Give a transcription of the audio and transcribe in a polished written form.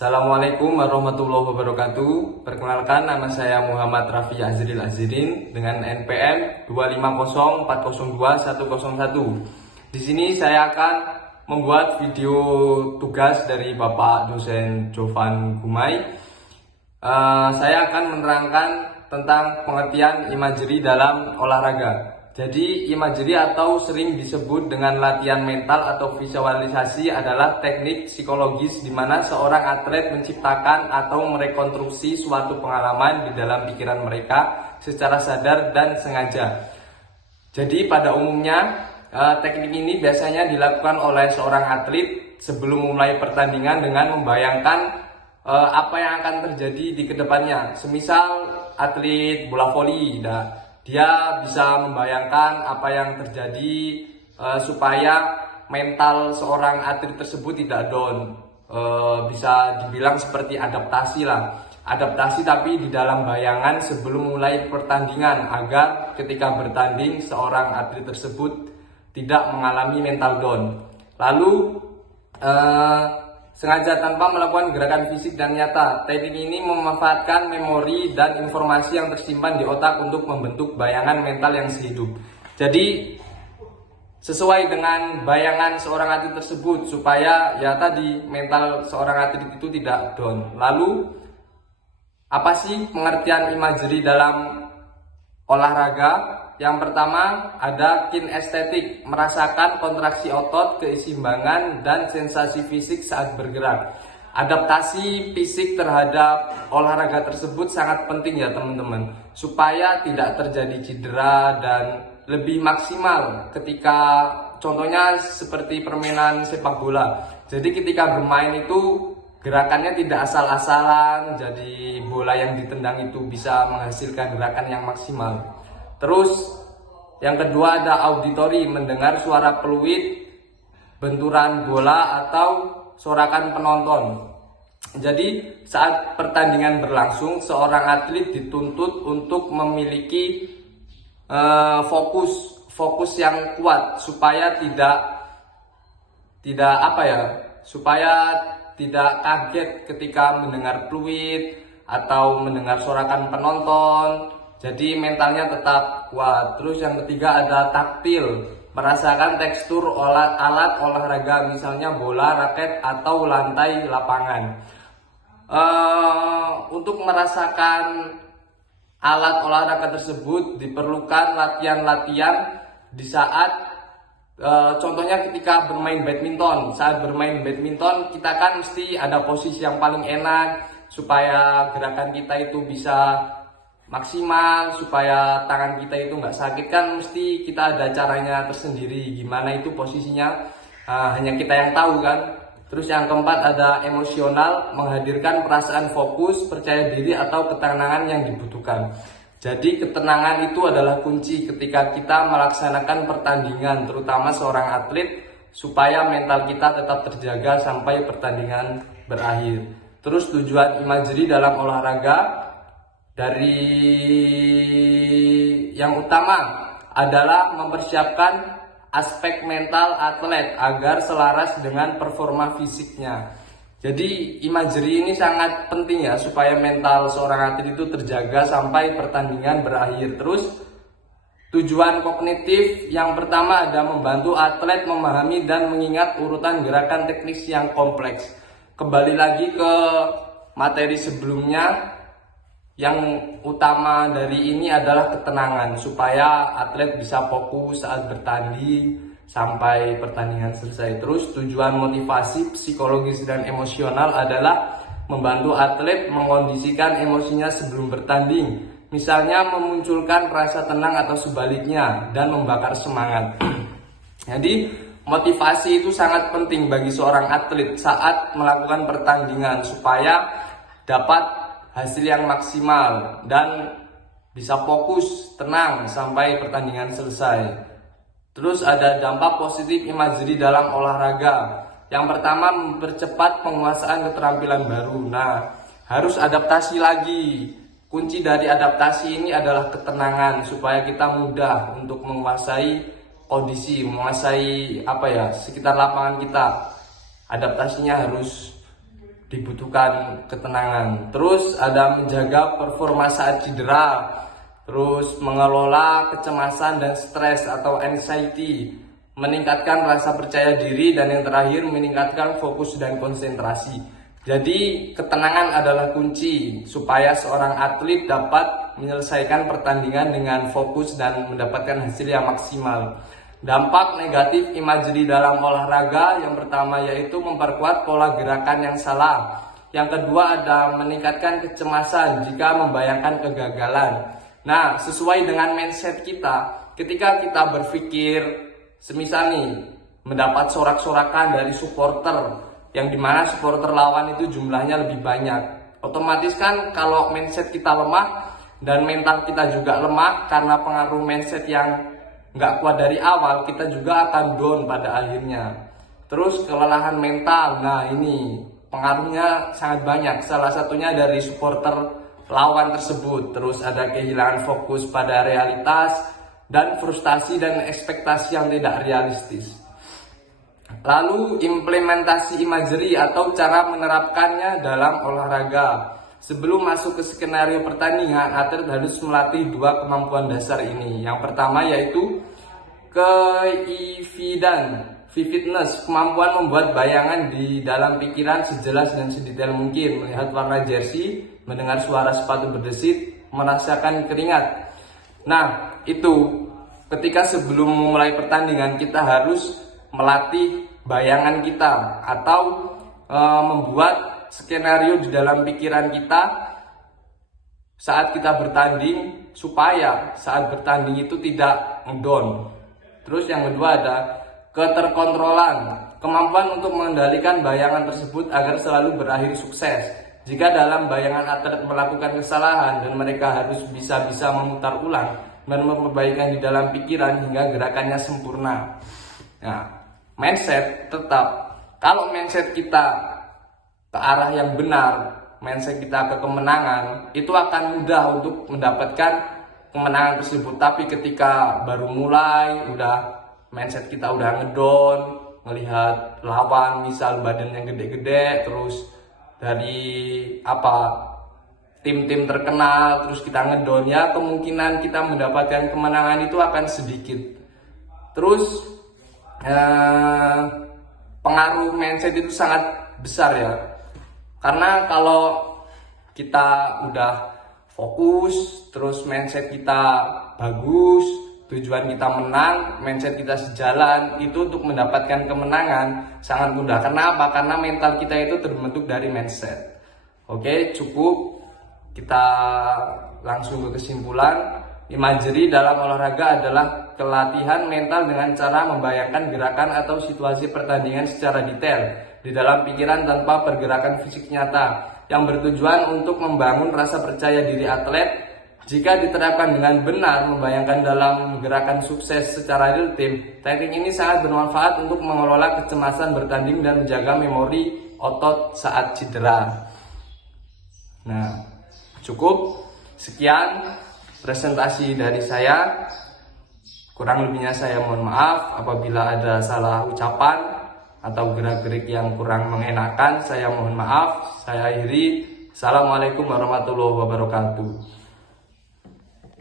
Assalamualaikum warahmatullahi wabarakatuh. Perkenalkan, nama saya Muhammad Raffi Azril Azrin dengan NPM 250402101. Di sini saya akan membuat video tugas dari Bapak dosen Jovan Gumai. Saya akan menerangkan tentang pengertian imagery dalam olahraga. Jadi imagery atau sering disebut dengan latihan mental atau visualisasi adalah teknik psikologis di mana seorang atlet menciptakan atau merekonstruksi suatu pengalaman di dalam pikiran mereka secara sadar dan sengaja. Jadi pada umumnya teknik ini biasanya dilakukan oleh seorang atlet sebelum memulai pertandingan dengan membayangkan apa yang akan terjadi di kedepannya. Semisal atlet bola voli, dia bisa membayangkan apa yang terjadi supaya mental seorang atlet tersebut tidak down. Bisa dibilang seperti adaptasi lah. Adaptasi tapi di dalam bayangan sebelum mulai pertandingan agar ketika bertanding seorang atlet tersebut tidak mengalami mental down. Lalu sengaja tanpa melakukan gerakan fisik dan nyata. Teknik ini memanfaatkan memori dan informasi yang tersimpan di otak untuk membentuk bayangan mental yang sehidup. Jadi sesuai dengan bayangan seorang atlet tersebut supaya ya tadi mental seorang atlet itu tidak down. Lalu apa sih pengertian imagery dalam olahraga? Yang pertama ada kinestetik, merasakan kontraksi otot, keseimbangan, dan sensasi fisik saat bergerak. Adaptasi fisik terhadap olahraga tersebut sangat penting ya teman-teman, supaya tidak terjadi cedera dan lebih maksimal ketika contohnya seperti permainan sepak bola. Jadi ketika bermain itu gerakannya tidak asal-asalan, jadi bola yang ditendang itu bisa menghasilkan gerakan yang maksimal. Terus yang kedua ada auditory, mendengar suara peluit, benturan bola atau sorakan penonton. Jadi saat pertandingan berlangsung, seorang atlet dituntut untuk memiliki fokus yang kuat supaya supaya tidak kaget ketika mendengar peluit atau mendengar sorakan penonton. Jadi mentalnya tetap kuat. Terus yang ketiga ada taktil, merasakan tekstur alat olahraga, misalnya bola, raket, atau lantai lapangan. Untuk merasakan alat olahraga tersebut diperlukan latihan-latihan di saat contohnya ketika bermain badminton. Saat bermain badminton kita kan mesti ada posisi yang paling enak supaya gerakan kita itu bisa maksimal, supaya tangan kita itu nggak sakit kan mesti kita ada caranya tersendiri gimana itu posisinya, hanya kita yang tahu kan. Terus yang keempat ada emosional, menghadirkan perasaan fokus, percaya diri atau ketenangan yang dibutuhkan. Jadi ketenangan itu adalah kunci ketika kita melaksanakan pertandingan, terutama seorang atlet, supaya mental kita tetap terjaga sampai pertandingan berakhir. Terus tujuan imagery dalam olahraga dari yang utama adalah mempersiapkan aspek mental atlet agar selaras dengan performa fisiknya. Jadi imagery ini sangat penting ya supaya mental seorang atlet itu terjaga sampai pertandingan berakhir. Terus tujuan kognitif yang pertama ada membantu atlet memahami dan mengingat urutan gerakan teknis yang kompleks. Kembali lagi ke materi sebelumnya, yang utama dari ini adalah ketenangan supaya atlet bisa fokus saat bertanding sampai pertandingan selesai. Terus tujuan motivasi psikologis dan emosional adalah membantu atlet mengondisikan emosinya sebelum bertanding. Misalnya memunculkan rasa tenang atau sebaliknya dan membakar semangat. Jadi motivasi itu sangat penting bagi seorang atlet saat melakukan pertandingan supaya dapat hasil yang maksimal dan bisa fokus, tenang sampai pertandingan selesai. Terus ada dampak positif imagery dalam olahraga. Yang pertama, mempercepat penguasaan keterampilan baru. Nah, harus adaptasi lagi. Kunci dari adaptasi ini adalah ketenangan supaya kita mudah untuk menguasai kondisi, menguasai sekitar lapangan kita. Adaptasinya harus dibutuhkan ketenangan. Terus ada menjaga performa saat cedera, terus mengelola kecemasan dan stres atau anxiety, meningkatkan rasa percaya diri, dan yang terakhir meningkatkan fokus dan konsentrasi. Jadi ketenangan adalah kunci supaya seorang atlet dapat menyelesaikan pertandingan dengan fokus dan mendapatkan hasil yang maksimal. Dampak negatif imagery dalam olahraga yang pertama yaitu memperkuat pola gerakan yang salah. Yang kedua ada meningkatkan kecemasan jika membayangkan kegagalan. Nah, sesuai dengan mindset kita, ketika kita berpikir semisal nih mendapat sorak-sorakan dari supporter, yang dimana supporter lawan itu jumlahnya lebih banyak, otomatis kan kalau mindset kita lemah dan mental kita juga lemah karena pengaruh mindset yang nggak kuat dari awal, kita juga akan down pada akhirnya. Terus kelelahan mental, nah ini pengaruhnya sangat banyak, salah satunya dari supporter lawan tersebut. Terus ada kehilangan fokus pada realitas dan frustasi dan ekspektasi yang tidak realistis. Lalu implementasi imagery atau cara menerapkannya dalam olahraga. Sebelum masuk ke skenario pertandingan, atlet harus melatih dua kemampuan dasar ini. Yang pertama yaitu vividness, kemampuan membuat bayangan di dalam pikiran sejelas dan sedetail mungkin, melihat warna jersey, mendengar suara sepatu berdesit, merasakan keringat. Nah, itu ketika sebelum memulai pertandingan kita harus melatih bayangan kita atau membuat skenario di dalam pikiran kita saat kita bertanding supaya saat bertanding itu tidak down. Terus yang kedua ada keterkontrolan, kemampuan untuk mengendalikan bayangan tersebut agar selalu berakhir sukses. Jika dalam bayangan atlet melakukan kesalahan dan mereka harus bisa memutar ulang dan memperbaikinya di dalam pikiran hingga gerakannya sempurna. Nah, mindset tetap, kalau mindset kita ke arah yang benar, mindset kita ke kemenangan, itu akan mudah untuk mendapatkan kemenangan tersebut. Tapi ketika baru mulai, mindset kita udah ngedown, melihat lawan misal badannya gede-gede, terus dari tim-tim terkenal, terus kita ngedown, ya kemungkinan kita mendapatkan kemenangan itu akan sedikit. Terus pengaruh mindset itu sangat besar ya. Karena kalau kita udah fokus, terus mindset kita bagus, tujuan kita menang, mindset kita sejalan, itu untuk mendapatkan kemenangan sangat mudah. Karena apa? Karena mental kita itu terbentuk dari mindset. Oke, cukup. Kita langsung ke kesimpulan. Imagery dalam olahraga adalah kelatihan mental dengan cara membayangkan gerakan atau situasi pertandingan secara detail di dalam pikiran tanpa pergerakan fisik nyata, yang bertujuan untuk membangun rasa percaya diri atlet. Jika diterapkan dengan benar, membayangkan dalam gerakan sukses secara real time, teknik ini sangat bermanfaat untuk mengelola kecemasan bertanding dan menjaga memori otot saat cedera. Nah, cukup sekian presentasi dari saya. Kurang lebihnya saya mohon maaf apabila ada salah ucapan atau gerak-gerik yang kurang mengenakan, saya mohon maaf. Saya akhiri. Assalamualaikum warahmatullahi wabarakatuh.